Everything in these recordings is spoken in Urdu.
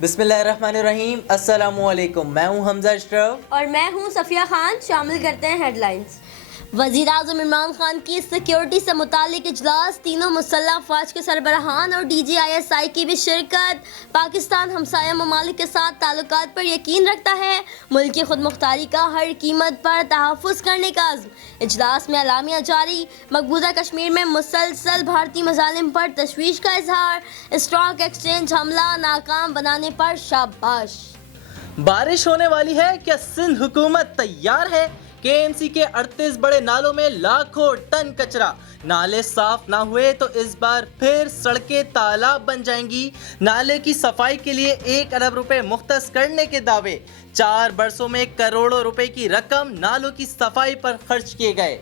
بسم اللہ الرحمن الرحیم، السلام علیکم، میں ہوں حمزہ اشرف اور میں ہوں صفیہ خان۔ شامل کرتے ہیں ہیڈ لائنز۔ وزیر اعظم عمران خان کی سیکیورٹی سے متعلق اجلاس، تینوں مسلح افواج کے سربراہان اور D G I S I کی بھی شرکت۔ پاکستان ہمسایہ ممالک کے ساتھ تعلقات پر یقین رکھتا ہے، ملک کی خود مختاری کا ہر قیمت پر تحفظ کرنے کا عزم۔ اجلاس میں اعلامیہ جاری، مقبوضہ کشمیر میں مسلسل بھارتی مظالم پر تشویش کا اظہار، اسٹاک ایکسچینج حملہ ناکام بنانے پر شاباش۔ بارش ہونے والی ہے، کیا سندھ حکومت تیار ہے؟ کے ایم سی کے 38 بڑے نالوں میں لاکھوں ٹن کچرا، نالے صاف نہ ہوئے تو اس بار پھر سڑکیں تالاب بن جائیں گی۔ نالے کی صفائی کے لیے 1 ارب روپے مختص کرنے کے دعوے، 4 برسوں میں کروڑوں روپے کی رقم نالوں کی صفائی پر خرچ کیے گئے۔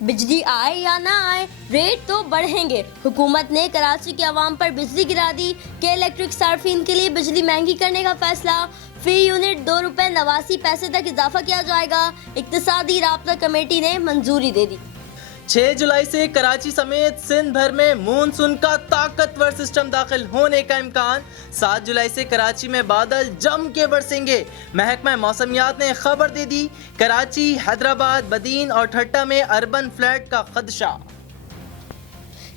بجلی آئے یا نہ آئے، ریٹ تو بڑھیں گے۔ حکومت نے کراچی کے عوام پر بجلی گرا دی کہ الیکٹرک صارفین کے لیے بجلی مہنگی کرنے کا فیصلہ، فی یونٹ 2 روپے 89 پیسے تک اضافہ کیا جائے گا۔ اقتصادی رابطہ کمیٹی نے منظوری دے دی۔ 6 جولائی سے کراچی سمیت سندھ بھر میں مونسون کا طاقتور سسٹم داخل ہونے کا امکان۔ 7 جولائی سے کراچی میں بادل جم کے برسیں گے، محکمہ موسمیات نے خبر دے دی۔ کراچی، حیدرآباد، بدین اور ٹھٹہ میں اربن فلڈ کا خدشہ۔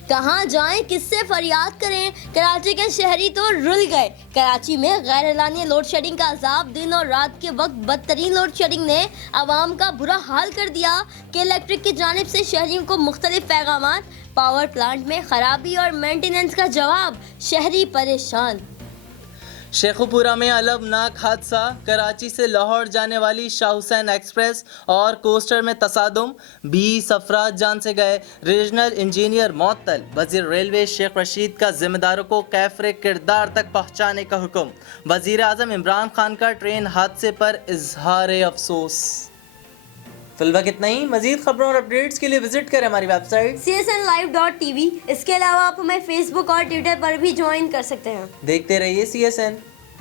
کہاں جائیں، کس سے فریاد کریں؟ کراچی کے شہری تو رل گئے۔ کراچی میں غیر اعلانیہ لوڈ شیڈنگ کا عذاب، دن اور رات کے وقت بدترین لوڈ شیڈنگ نے عوام کا برا حال کر دیا کہ الیکٹرک کی جانب سے شہریوں کو مختلف پیغامات، پاور پلانٹ میں خرابی اور مینٹیننس کا جواب، شہری پریشان۔ شیخوپورہ میں المناک حادثہ، کراچی سے لاہور جانے والی شاہ حسین ایکسپریس اور کوسٹر میں تصادم، 20 افراد جان سے گئے، ریجنل انجینئر معطل۔ وزیر ریلوے شیخ رشید کا ذمہ داروں کو کیفر کردار تک پہنچانے کا حکم۔ وزیر اعظم عمران خان کا ٹرین حادثے پر اظہار افسوس۔ فی الوقت اتنا ہی۔ مزید خبروں اور اپڈیٹس کے لیے وزٹ کریں ہماری ویب سائٹ csnlive.tv۔ اس کے علاوہ آپ ہمیں فیس بک اور ٹویٹر پر بھی جوائن کر سکتے ہیں۔ دیکھتے رہیے CSN۔